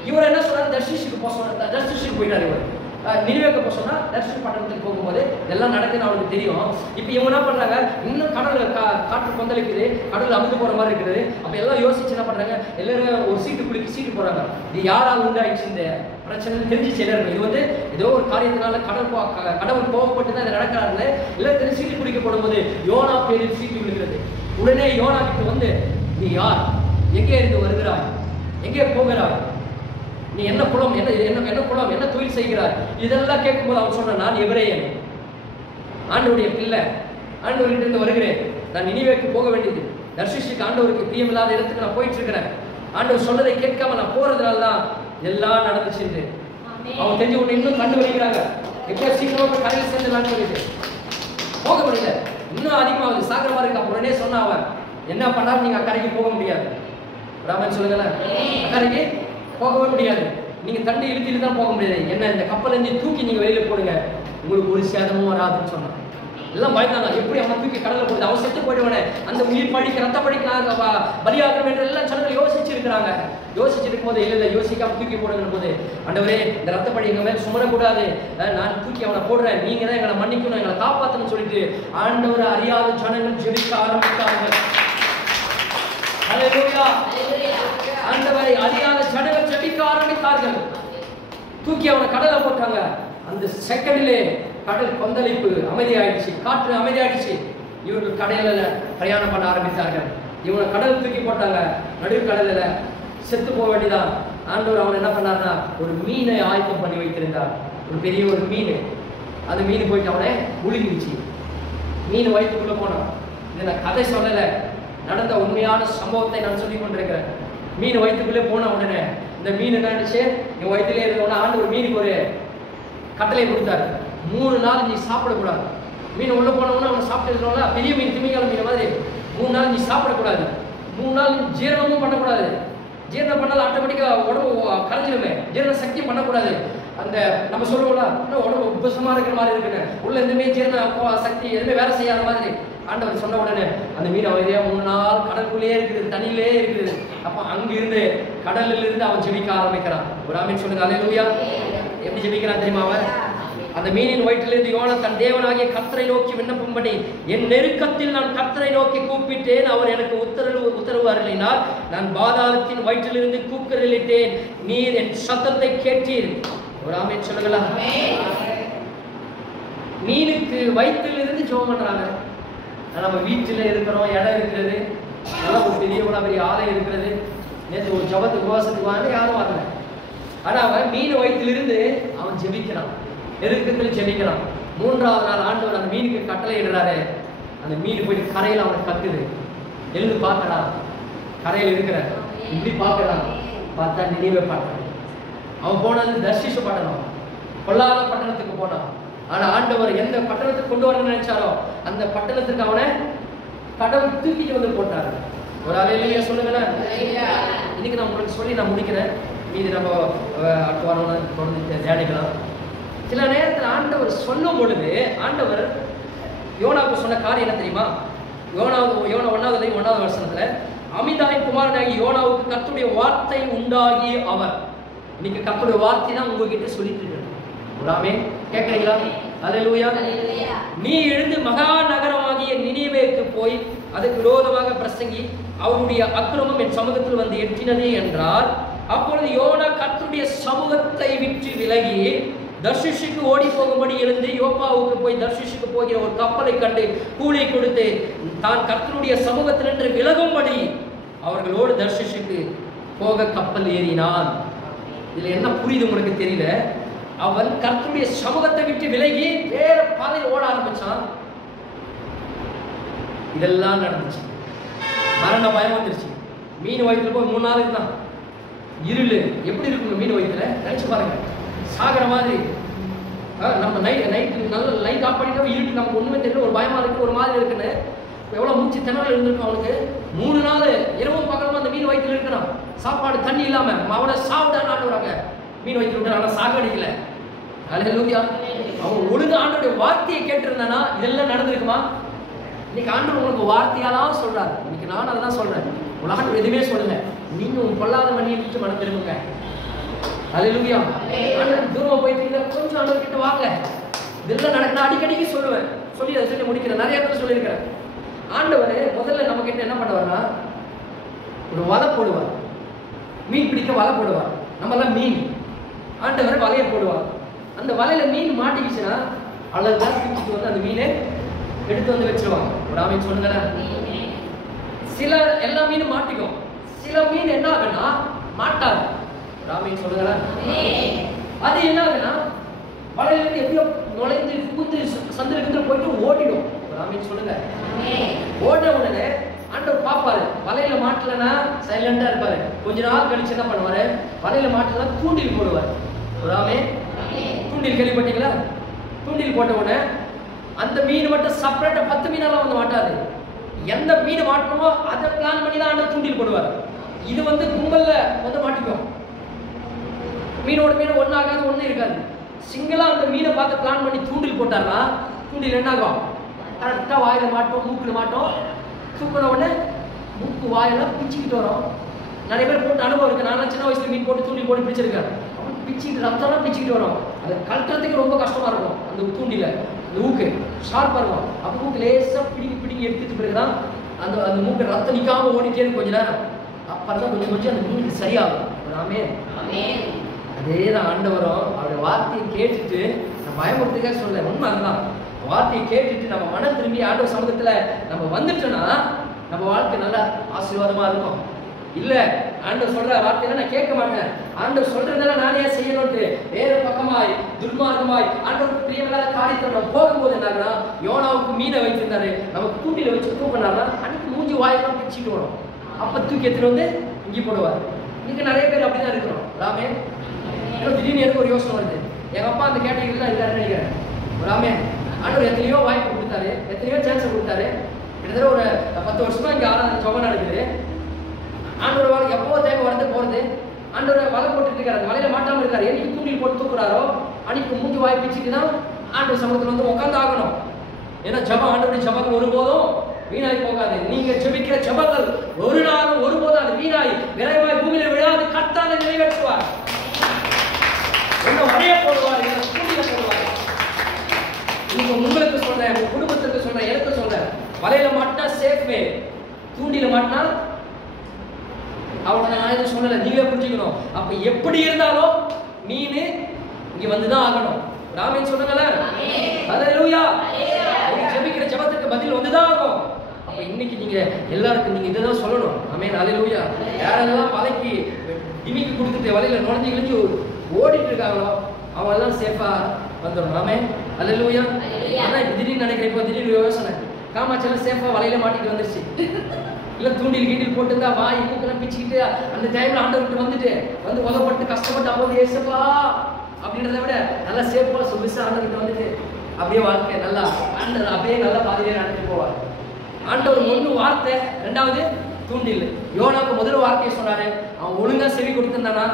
இவர் என்ன சொல்றாரு, தர்ஷீஷுக்கு போக சொன்னார், தர்ஷீஷுக்கு போயிட்டாரு. இவர் நினிவேக்கு போக சொன்னா தர்ஷீஷ் பட்டணத்துக்கு போகும்போது எல்லாம் நடக்குன்னு அவனுக்கு தெரியும். இப்போ இவங்க என்ன பண்றாங்க, இன்னும் கடல் காற்று கொந்தளிக்குது, கடல் அமுந்து போற மாதிரி இருக்குது. அப்ப எல்லாம் யோசிச்சு என்ன பண்றாங்க, எல்லாரும் ஒரு சீட்டு போறாங்க. இது யாரால் உண்டாயிடுச்சு இந்த பிரச்சனை தெரிஞ்சிச்சு எல்லாருமே. இது ஏதோ ஒரு காரியத்தினால கடவுள் கோபப்பட்டு தான் இதை நடக்கிறாருன்னு எல்லாரும் சீட்டு குடிக்கப்படும் போது யோனா பேரில் சீட்டு விழுகிறது. உடனே யோனா கிட்ட நீ யார், எங்கே இருந்து வருகிறாய், எங்கே போகிறாய், நீ என்ன குலம், என்ன குலம், என்ன தொழில் செய்கிறார், இதெல்லாம் கேட்கும்போது அவன் சொன்ன, நான் எபிரேயன், ஆண்டவருடைய பிள்ளை, ஆண்டவர்கிட்ட இருந்து வருகிறேன், நான் நினிவேக்கு போக வேண்டியது, தர்ஷீஷுக்கு ஆண்டவருக்கு பிரியமில்லாத இடத்துக்கு நான் போயிட்டு இருக்கிறேன், ஆண்டவர் சொன்னதை கேட்காம நான் போறதுனால தான் எல்லாம் நடந்துச்சு. அவன் தெரிஞ்சு உன்னை இன்னும் கண்டு வருகிறாங்க, எப்போ சீக்கிரமா போய் கரையில் சேர்ந்து நான் சொல்லிட்டு போக முடியல, இன்னும் அதிகமாகுது, சாகரமா இருக்கு. உடனே சொன்ன அவன், என்ன பண்ணாலும் நீங்க அக்கறைக்கு போக முடியாது. ராமன் சொல்லுங்களேன், அக்கறைக்கு போகவே முடியாது, நீங்க தண்ணி இழுத்து தான் போக முடியாது, என்ன இந்த கப்பல் இருந்து தூக்கி நீங்க வெளியில போடுங்க, உங்களுக்கு ஒரு சேதமும் வராதுன்னு சொன்னான். எல்லாம் பயந்தாங்க, எப்படி அவனை தூக்கி கடல்ல போடுது, அவன் செத்து போயிடுவானே, அந்த உயிர் பழிக்கு ரத்த பழிக்கு நான் பலியாகிறோம் என்று எல்லாம் சொன்னதை யோசிச்சிருக்காங்க. இருக்கிறாங்க. யோசிச்சுட்டு இருக்கும் போது இல்லை யோசிக்காம தூக்கி போடுங்கிற போது, ஆண்டவரே இந்த ரத்தப்படி எங்க மேல சுமரக்கூடாது, நான் தூக்கி அவனை போடுறேன், நீங்க தான் எங்களை மன்னிக்கணும், எங்களை காப்பாற்றணும்னு சொல்லிட்டு ஆண்டவரை அறியாத ஜனங்கள் ஜெபிக்க ஆரம்பித்தார்கள். ஹல்லேலூயா. ஆண்டவரை அறியாத ஜனங்கள் ஜெபிக்க ஆரம்பித்தார்கள். தூக்கி அவனை கடலை போட்டாங்க. அந்த செகண்டிலே கடல் கொந்தளிப்பு அமைதியாயிடுச்சு, காற்று அமைதியாயிடுச்சு. இவர்கள் கடலில் பிரயாணம் பண்ண ஆரம்பித்தார்கள். இவனை கடல் தூக்கி போட்டாங்க. நடுக்கடலில் செத்து போக வேண்டியதான். ஆண்டவர் அவன் என்ன பண்ணார்னா ஒரு மீனை ஆயத்தம் பண்ணி வைத்திருந்தார். ஒரு பெரிய ஒரு மீன். அந்த மீன் போயிட்டு அவனை முழுங்கிடுச்சு. மீன் வயிற்றுக்குள்ள போனான். இதை நான் கதை சொல்லலை, நடந்த உண்மையான சம்பவத்தை நான் சொல்லி கொண்டிருக்கிறேன். மீன் வயிற்றுக்குள்ளே போன உடனே இந்த மீன் என்ன ஆயிடுச்சு, என் வயிற்றுலேயே இருந்தோன்னா ஆண்டவர் மீனுக்கு ஒரு கட்டளை கொடுத்தாரு. 3 நாள் நீ சாப்பிடக்கூடாது. மீன் உள்ள போனவொன்னா அவனை சாப்பிட்டு இருக்கோம்ல, பெரிய மீன் திமிங்கல மீன் மாதிரி 3 நாள் நீ சாப்பிடக்கூடாது. 3 நாள் ஜீரணமும் பண்ணக்கூடாது. ஜீரணம் பண்ணாலும் ஆட்டோமேட்டிக்காக உடம்பு கரைஞ்சிருமே. ஜீரண சக்தி பண்ணக்கூடாது. அந்த நம்ம சொல்லுவோம்ல, இன்னும் உடம்பு உபசமாக இருக்கிற மாதிரி இருக்குன்னு, உள்ள எதுவுமே ஜீரண சக்தி எதுவுமே வேலை செய்யாத மாதிரி ஆண்டவர் சொன்ன உடனே அந்த மீன் அமைதியா 3 நாள் கடலுக்குள்ளேயே இருக்குது, தண்ணியிலே இருக்குது. அப்போ அங்கிருந்து கடலில் இருந்து அவன் ஜெபிக்க ஆரம்பிக்கிறான். ஒரு ஆமீன் சொல்லுங்க. அல்லேலூயா. எப்படி ஜெபிக்கிறான் தெரியுமா அவன்? அந்த மீனின் வயிற்றிலிருந்து யோனா தன் தேவனாகிய கர்த்தரை நோக்கி விண்ணப்பம்படி, என் நெருக்கத்தில் நான் கர்த்தரை நோக்கி கூப்பிட்டேன், அவர் எனக்கு உத்தரவு அருளினார். நான் பாதாளத்தின் வயிற்றிலிருந்து கூக்குரலிட்டேன், நீர் என் சத்தத்தை கேட்டீர். ஒரு ஆமீன் சொல்லுங்களா. மீனுக்கு வயிற்றிலிருந்து ஜெபம் பண்றாங்க. நம்ம வீட்டில் இருக்கிறோம், இடம் இருக்கிறது, நல்லா ஒரு பெரிய ஆலயம் இருக்கிறது. நேற்று ஒரு ஜபத்துக்கு உபவாசத்துக்கு வாங்க யாரும் வரல. ஆனா அவன் மீன் வயிற்றிலிருந்து அவன் ஜெபிக்கிறான், நெருக்கத்தில் ஜெபிக்கிறான். 3ஆவது நாள் ஆண்டவர் அந்த மீனுக்கு கட்டளை இடுறாரு. அந்த மீன் போயிட்டு கரையில் அவனை கத்துது. எழுந்து பார்க்கறான், கரையில் இருக்கிற இப்படி பார்க்கறான். பார்த்தா நினைவே பார்க்கறான். அவன் போனது தர்ஷிஷ பட்டணம், பொல்லாத பட்டணத்துக்கு போனான். ஆனா ஆண்டவர் எந்த பட்டணத்துக்கு கொண்டு வரணும்னு நினைச்சாரோ அந்த பட்டணத்துக்கு அவனை கடவுள் தூக்கிட்டு வந்து போட்டாரு. ஒரு அல்லேலூயா சொல்லுங்களேன். இன்னைக்கு நான் உங்களுக்கு சொல்லி நான் முடிக்கிறேன். மீது நம்ம அடுத்த வாரம் தொடர்ந்து தியானிக்கலாம். சில நேரத்தில் ஆண்டவர் சொல்லும் பொழுது ஆண்டவர் யோனாவுக்கு சொன்ன காரியம் என்ன தெரியுமா? யோனா 1வது வசனத்துல, அமிதாயின் குமாரனாகி யோனாவுக்கு கர்த்தருடைய வார்த்தை உண்டாகி அவர். இன்னைக்கு கர்த்தருடைய வார்த்தை தான் உங்ககிட்ட சொல்லிட்டு இருக்கு. ஆமென். கேட்கிறீங்களா? அல்லேலூயா. நீ எழுந்து மகா நகரமாகிய நினிவேக்கு போய் அதுக்கு விரோதமாக பிரசங்கி, அவருடைய அக்கிரமம் என் சமூகத்தில் வந்து எட்டினது என்றார். அப்பொழுது யோனா கர்த்தருடைய சமூகத்தை விட்டு விலகி தர்ஷிஷுக்கு ஓடி போகும்படி எழுந்து யோப்பாவுக்கு போய் தர்ஷிஷுக்கு போகிற ஒரு கப்பலை கண்டு கூலி கொடுத்து தான் கர்த்தருடைய சமூகத்தினின்று விலகும்படி அவர்களோடு தர்ஷிஷுக்கு போக கப்பல் ஏறினான். இதுல என்ன புரியுது உங்களுக்கு தெரியல. அவன் கர்த்தருடைய சமூகத்தை விட்டு விலகி வேற பாதையில் ஓட ஆரம்பிச்சான். இதெல்லாம் நடந்துச்சு. மரண பயம் வந்துருச்சு. மீன் வயிற்றுல போய் 3 நாள் இருந்தான். இருளு எப்படி இருக்குங்க மீன் வயிற்றுல? நினைச்சு பாருங்க. சாகர மாதிரி. நம்ம நைட்டு நல்ல லைட் ஆஃப் பண்ணிட்டா இருட்டு, நமக்கு ஒண்ணுமே தெரியல, ஒரு பயமா இருக்கு, ஒரு மாதிரி இருக்குன்னு எவ்வளவு மூச்சு திணறல் இருந்திருக்கும் அவனுக்கு. 3 நாள் இரவும் பகலும் அந்த மீன் வயிற்றுல இருக்கிறான். சாப்பாடு தண்ணி இல்லாம அவனை சாப்பிடான்னு ஆண்டுறாங்க. மீன் வயிற்று விட்டு ஆனா சாகடிக்கல. அல்லேலூயா. அவன் ஒழுங்கு ஆண்டோடைய வார்த்தையை கேட்டிருந்தானா இதெல்லாம் நடந்திருக்குமா? இன்னைக்கு ஆண்டவர் உங்களுக்கு வார்த்தையாலாம் சொல்றாரு. இன்னைக்கு நான் அதான் சொல்றேன். உலகம் எதுவுமே சொல்லல. நீங்க உங்க பொல்லாத மணியை விட்டு மனம் திரும்புங்க. அல்லேலூயா. ஆண்டவர் தூரமா போயிட்டு கொஞ்சம் ஆண்டவர் கிட்ட வாங்க. இதெல்லாம் நடக்க அடிக்கடிக்கு சொல்லுவேன். சொல்லி அதை சொல்லி முடிக்கிறேன். நிறைய பேர் சொல்லியிருக்கிறேன். ஆண்டவர் முதல்ல நம்ம கிட்ட என்ன பண்ணுவார்னா ஒரு வலை போடுவார். மீன் பிடிக்க வலை போடுவார். நம்மெல்லாம் மீன். ஆண்டவர் வலையை போடுவார். அந்த வலையில மீன் மாட்டிக்கிச்சுன்னா அழகா தூக்கிட்டு வந்து அந்த மீனை எடுத்து வந்து வச்சிருவாங்க. ஒரு ஆமீன் சொல்லுங்களேன். சில எல்லா மீனும் மாட்டிக்கும். சில மீன் என்ன ஆகுன்னா மாட்டாது. ஒரு ஆமீன் சொல்லுங்களேன். அது என்ன ஆகுன்னா வலையில இருந்து எப்படியோ நுழைந்து புகுந்து சந்திரகிட்டு போயிட்டு ஓடிடும். ஒரு ஆமீன் சொல்லுங்க. ஓட உடனே ஆண்டவர் பாப்பாரு. வலையில மாட்டலன்னா சைலண்டா இருப்பாரு. கொஞ்ச நாள் கழிச்சு என்ன பண்ணுவாரு? வலையில மாட்டலன்னா தூண்டில் போடுவார். ஒரு ஆமீன். தூண்டில் கேள்விப்பட்டீங்களா? தூண்டில் போட்ட உடனே அந்த மீன் மட்டும் செப்பரேட்டா 10 மீனெல்லாம் வந்து மாட்டாது. எந்த மீன் மாட்டணுமோ அதை பிளான் பண்ணி தான் ஆண்டவர் தூண்டில் போடுவார். இது வந்து கும்பல்ல வந்து மாட்டிக்கும். மீனோட மீன் ஒன்னாகாது, ஒண்ணு இருக்காது. சிங்கிளா அந்த மீனை பார்த்து பிளான் பண்ணி தூண்டில் போட்டாருன்னா தூண்டில் என்ன ஆகும்? கரெக்டா வாயில மாட்டோம், மூக்குல மாட்டோம். தூக்கின உடனே மூக்கு வாயெல்லாம் பிச்சுக்கிட்டு வரும். நிறைய பேர் போட்டு அனுபவம் இருக்கு. நான் சின்ன வயசுல மீன் போட்டு தூண்டில் போட்டு பிடிச்சிருக்கேன். பிச்சுக்கிட்டு ரத்தம்லாம் பிச்சுக்கிட்டு வரும். அது கழட்டுறதுக்கு ரொம்ப கஷ்டமா இருக்கும். அந்த தூண்டில அந்த ஊக்கு ஷார்ப்பா இருக்கும். அப்போ ஊக்கு லேசா பிடிங்கி எடுத்துட்டு பிறகுதான் அந்த அந்த மூக்கு ரத்தம் நிக்காம ஓடிட்டே இருக்கும் கொஞ்ச நேரம். அப்பதான் கொஞ்சம் கொஞ்சம் அந்த மீனுக்கு சரியாகும். அதேதான் ஆண்டவரும் அவருடைய வார்த்தையை கேட்டுட்டு நான் பயமுறுத்துக்காக சொல்ல உண்மை அதுதான். வார்த்தையை கேட்டுட்டு நம்ம மனம் திரும்பி ஆண்டவர் சமூகத்துல நம்ம வந்துட்டோம்னா நம்ம வாழ்க்கை நல்லா ஆசீர்வாதமா இருக்கும். இல்ல ஆண்டவர் சொல்ற வார்த்தையில நான் கேட்க மாட்டேன், ஆண்டவர் சொல்றதெல்லாம் நானே செய்யணும்ட்டு வேற பக்கமாய் துர்மார்க்கமாய் ஆண்டவருக்கு பிரியமில்லாத காரியத்தை நம்ம போகும்போது என்னன்னா, யோனாவுக்கு மீனை வைத்திருந்தாரு, நமக்கு தூண்டில வச்சு தூக்கினாருன்னா அன்னைக்கு மூஞ்சி வாயெல்லாம் பிச்சுட்டு வரும். அப்ப தூக்கி எடுத்துட்டு வந்து இங்கே போடுவார். இன்னைக்கு நிறைய பேர் அப்படிதான் இருக்கிறோம். ராமே திடீர்னு எனக்கு ஒரு யோசனை வருது, எங்க அப்பா அந்த கேட்டகரியில் தான் இருக்காருன்னு நினைக்கிறேன். ராமே ஆண்டவர் எத்தனையோ வாய்ப்பு கொடுத்தாரு, எத்தனையோ சான்ஸ் கொடுத்தாரு. கிட்டத்தட்ட ஒரு 10 வருஷமா இங்க ஜெபம் நடக்குது. ஆண்டோட வாழ்க்கை எப்போ தேவை வரது போறது, ஆண்டோட வலை போட்டுட்டு இருக்காரு, வலையில மாட்டாம இருக்காரு. என்னைக்கு தூண்டில் போட்டு தூக்குறாரோ அன்னைக்கு மூஞ்சி வாய் பிச்சுட்டு தான் ஆண்டவர் சமூகத்துல வந்து உட்கார்ந்து ஆகணும். ஏன்னா ஜபம், ஆண்டவருடைய ஜபங்கள் ஒருபோதும் வீணாய் போகாது. நீங்க ஜெபிக்கிற ஜபங்கள் ஒரு நாளும் ஒருபோதும் அது வீணாய் விரைவாய் பூமியில விழாது. கர்த்தர் நிறைவேற்றுவார். என்ன வலைய போடுவார், என்ன தூண்டில போடுவார். நீங்க உங்களுக்கு சொல்றேன், உங்க குடும்பத்துக்கு சொல்றேன், எனக்கு சொல்றேன், வலையில மாட்டினா சேஃப்வே, தூண்டில மாட்டினா அவனை நான் எதுவும் சொல்லலை, நீங்களே புரிஞ்சுக்கணும். அப்ப எப்படி இருந்தாலும் மீன் இங்க வந்துதான் ஆகணும். ராமன் சொல்லுங்கள, ஹல்லேலூயா. ஜெபிக்கிற ஜெபத்துக்கு பதில் வந்துதான் ஆகும். அப்ப இன்னைக்கு நீங்க எல்லாருக்கும் நீங்க இதுதான் சொல்லணும். ஆமென், ஹல்லேலூயா. யாரெல்லாம் வலைக்கு டிமிக்கு கொடுத்துட்டு வலையில நுழைஞ்சு கிழிஞ்சு ஓடிட்டு இருக்காங்களோ அவங்க எல்லாம் சேஃபா வந்துடும். ஆமென், ஹல்லேலூயா. ஆனா திடீர்னு நினைக்கிறேன், இப்போ திடீர்னு யோசனை, காமாச்செல்லாம் சேஃபா வலையில மாட்டிட்டு வந்துருச்சு. இல்ல தூண்டில் கீண்டில் போட்டுருந்தா வாய் மூக்கெல்லாம் பிச்சுக்கிட்டு அந்த டைம்ல ஆண்டவர்கிட்ட வந்துட்டு வந்து உதப்பட்டு கஷ்டப்பட்டு அப்போது ஏசப்பா அப்படின்றத விட நல்லா சேஃபா சொல்லிச்சு ஆண்டவர்கிட்ட வந்துட்டு அப்படியே வாழ்க்கை நல்லா ஆண்டவர் அப்படியே நல்லா பாதையிலே நடந்துட்டு போவார். ஆண்டவர் ஒண்ணு வார்த்தை, ரெண்டாவது தூண்டில். யோனாக்கு முதல் வார்த்தையை சொன்னாரு, அவன் ஒழுங்கா செவி கொடுத்திருந்தானா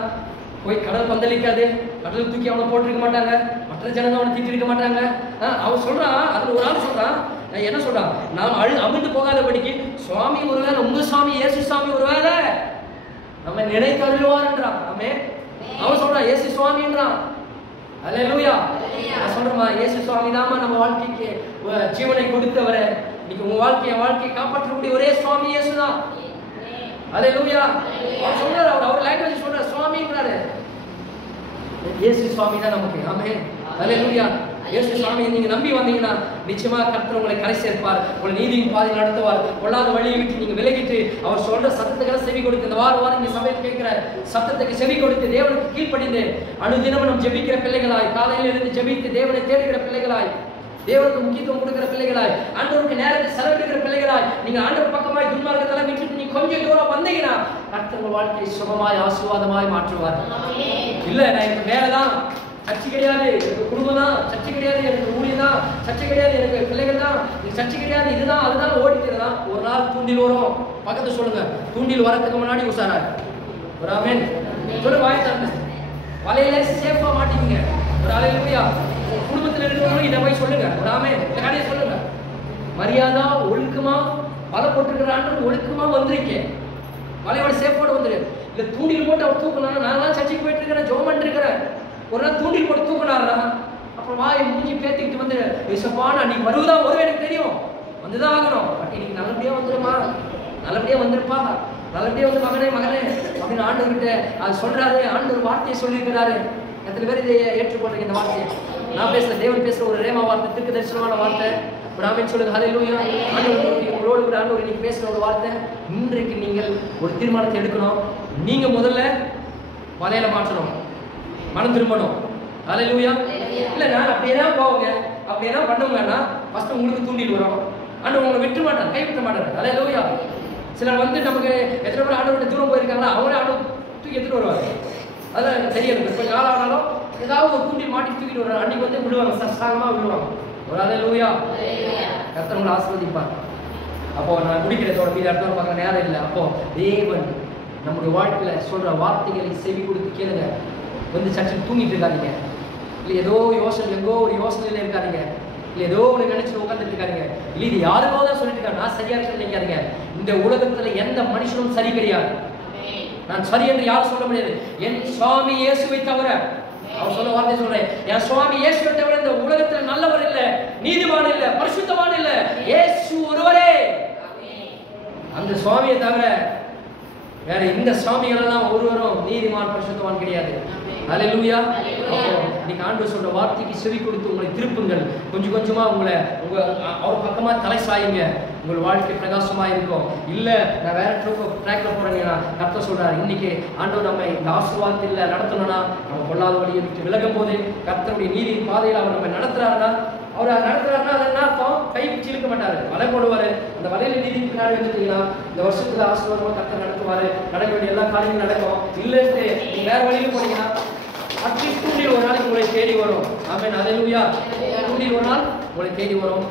போய் கடல் பந்தளிக்காது, கடல் தூக்கி அவனை போட்டிருக்க மாட்டாங்க, மற்ற ஜனங்க அவனை திட்டி இருக்க மாட்டாங்க. அவன் சொல்றான், அதுல ஒரு ஆள் சொல்றான், என்ன சொல்றான், நாம் அமிழ்ந்து போகாதபடிக்கு சுவாமி ஒருவேளை, உங்க சுவாமி இயேசு சுவாமி ஒருவேளை நம்ம நினைத்து அருள்வார்ன்றான். அவன் சொல்றான் இயேசு சுவாமின்றான். அல்லேலூயா. நான் சொல்றேமா, இயேசு சுவாமி தாமா நம்ம வாழ்க்கைக்கு ஜீவனை கொடுத்தவரை. இன்னைக்கு உங்க வாழ்க்கையை காப்பாற்றக்கூடிய ஒரே சுவாமி இயேசு தான். அல்லேலூயா. அவர் சொல்றாரு, அவர் லாங்குவேஜ் சொல்ற சுவாமின்றாரு. இயேசு சுவாமி தான் நமக்கு. ஆமென், அல்லேலூயா. இயேசு சுவாமி நீங்க நம்பி வந்தீங்கன்னா நிச்சயமா கர்த்தர் உங்களை கரை சேர்ப்பார், உங்களை நீதியின் பாதையில் நடத்துவார். பொல்லாத வழியை விட்டு நீங்க விலகிட்டு அவர் சொல்ற சத்தத்துக்கெல்லாம் செவி கொடுத்து, இந்த வாரம் இங்க சபையில் கேட்கிற சத்தத்துக்கு செவி கொடுத்து தேவனுக்கு கீழ்ப்படிந்து அனுதினமும் நம்ம ஜெபிக்கிற பிள்ளைகளாய், காலையில இருந்து ஜெபித்து தேவனை தேடுகிற பிள்ளைகளாய், தேவனுக்கு முக்கியத்துவம் கொடுக்கிற பிள்ளைகளாய், ஆண்டவருக்கு நேரத்தை செலவிடுகிற பிள்ளைகளாய், நீங்க ஆண்டவர் பக்கமாய் துன்மார்க்கத்தெல்லாம் விட்டுட்டு நீங்க கொஞ்சம் தூரம் வந்தீங்கன்னா கர்த்தர் உங்கள் வாழ்க்கையை சுகமாய் ஆசீர்வாதமாய் மாற்றுவார். இல்ல நான் எனக்கு வேலைதான், சர்ச்சை கிடையாது, எனக்கு குடும்பம் தான், சர்ச்சை கிடையாது, எனக்கு ஊழியம் தான், சர்ச்சை கிடையாது, எனக்கு பிள்ளைகள் தான், சர்ச்சை கிடையாது, இதுதான் அதுதான் ஓடிக்கிறதா. ஒரு நாள் தூண்டில் வரும். பக்கத்து சொல்லுங்க, தூண்டில் வரதுக்கு முன்னாடி உசாரா ஒரு ஆமென் சொல்லுங்க. வாய்த்தாங்க வலையில சேஃபா மாட்டீங்க. ஒரு அல்லேலூயா. குடும்பத்தில் இருக்கிறவங்க இதை போய் சொல்லுங்க. ஒரு ஆமென். இந்த கதையை சொல்லுங்க. மரியாதை ஒழுக்கமா வலை போட்டுருக்கிறான்னு ஒழுக்கமா வந்திருக்கேன், வலையோட சேஃபோட வந்துரு. இல்ல தூண்டில் போட்டு அவர் தூக்கணும், நான் சர்ச்சைக்கு போயிட்டு இருக்கிறேன், ஜெபம் பண்ணிட்டு இருக்கிறேன், ஒரு நாள் தூண்டில் போட்டு தூக்கினாரா, அப்புறம் வாய் மூஞ்சி பேத்திக்கிட்டு வந்து விசப்பான நீ வருவதான் வரும் எனக்கு தெரியும், வந்துதான் ஆகணும், பட் இன்னைக்கு நல்லபடியா வந்துருமா, நல்லபடியா வந்திருப்பா, நல்லபடியா வந்து மகனே அப்படின்னு ஆண்டவர்கிட்ட அது சொல்றாரு. ஆண்டவர் வார்த்தையை சொல்லியிருக்கிறாரு. எத்தனை பேர் இதை ஏற்றுக்கொள்றீங்க? இந்த வார்த்தையை நான் பேசுற தேவன் பேசுற ஒரு ரேமா வார்த்தை, திருக்கு தரிசனமான வார்த்தை. ஒரு ஆமென் சொல்லுங்க. ஹல்லேலூயா. ஆண்டவர் உங்களோடு கூட ஆண்டவர் இன்னைக்கு பேசுற ஒரு வார்த்தை. இன்றைக்கு நீங்கள் ஒரு தீர்மானத்தை எடுக்கணும். நீங்க முதல்ல வலையில மாற்றணும், மனம் திரும்பணும். ஹல்லேலூயா. இல்ல நான் அப்படியே தான் போவாங்க, அப்படியே தான் பண்ணுவாங்கன்னா ஃபர்ஸ்ட் உங்களுக்கு தூண்டில் வரும். ஆண்டவர் உங்களை விட்டு மாட்டார், கைவிட்ட மாட்டார். ஹல்லேலூயா. சிலர் வந்து நமக்கு எத்தனை பேர் ஆண்டவர்கிட்ட தூரம் போயிருக்காங்களா, அவங்களே ஆண்டவர் தூக்கி எடுத்துட்டு வருவாங்க. அதெல்லாம் எனக்கு தெரியாது. கொஞ்சம் நாள் ஆனாலும் ஏதாவது ஒரு தூண்டில் மாட்டி தூக்கிட்டு வருவாங்க. அன்னைக்கு வந்து விழுவாங்க, சஸ்தாகமா விழுவாங்க. ஒரு ஹல்லேலூயா. கர்த்தர் உங்களை ஆசீர்வதிப்பார். அப்போ நான் முடிக்கிறதோட மீது அடுத்த பார்க்க நேரம் இல்லை. அப்போ தேவன் நம்முடைய வாழ்க்கையில சொல்ற வார்த்தைகளை செவி கொடுத்து கேளுங்க. வந்து சர்ச்சைக்கு தூங்கிட்டு இருக்காதீங்க, இல்லை ஏதோ யோசனை, எங்கோ ஒரு யோசனையில இருக்காதீங்க, இல்லை ஏதோ ஒன்று நினைச்சு உட்காந்துட்டு இருக்காதீங்க, இல்லை இது யாருக்கோ தான் சொல்லிட்டு இருக்காங்க, நான் சரியா இருக்க நினைக்காதீங்க. இந்த உலகத்துல எந்த மனுஷனும் சரி கிடையாது. நான் சரி என்று யாரும் சொல்ல முடியாது. என் சுவாமி இயேசுவை தவிர, அவர் சொல்ல வார்த்தை சொல்றேன், என் சுவாமி இயேசுவை தவிர இந்த உலகத்தில் நல்லவர் இல்ல, நீதிமான் இல்ல, பரிசுத்தவான் இல்ல, இயேசு ஒருவரே. அந்த சுவாமியை தவிர வேற இந்த சுவாமிகள் எல்லாம் ஒருவரும் நீதிமான் பரிசுத்தவான் கிடையாது. அல்லேலூயா. இன்னைக்கு ஆண்டவர் சொல்ற வார்த்தைக்கு செவி கொடுத்து உங்களை திருப்புங்கள். கொஞ்சம் கொஞ்சமா உங்களை அவர் பக்கமா தலை சாயுங்க. உங்கள் வாழ்க்கை பிரகாசமா இருக்கும். இல்ல நான் வேற ட்ராக்ல போறேன்னா கர்த்தர் சொல்றாரு, இன்னைக்கு ஆண்டவர் நம்ம இந்த ஆசீர்வாதத்தில் நடத்தணும்னா நம்ம கொள்ளாத வழியை விட்டு விலகும் போது கர்த்தருடைய நீதி பாதையில் அவர் நம்ம நடத்துறாருன்னா, அவர் நடத்துறாருன்னா அது என்ன அர்த்தம்? கை பிடிச்சி இழுக்க மாட்டாரு, வலை போடுவாரு. அந்த வலையில நீதி பின்னாடி வந்துட்டீங்கன்னா இந்த வருஷத்துல ஆசீர்வாதமா கர்த்தர் நடத்துவாரு. நடக்க வேண்டிய எல்லா காரியங்களும் நடக்கும். இல்லைன்னு நீங்க வேற வழியில போனீங்கன்னா அட்லீஸ்ட் தூண்டில் ஒரு நாளைக்கு உங்களை தேடி வரும். ஆமென். அல்லேலூயா. தூண்டில் ஒரு நாள் உங்களை தேடி வரும்.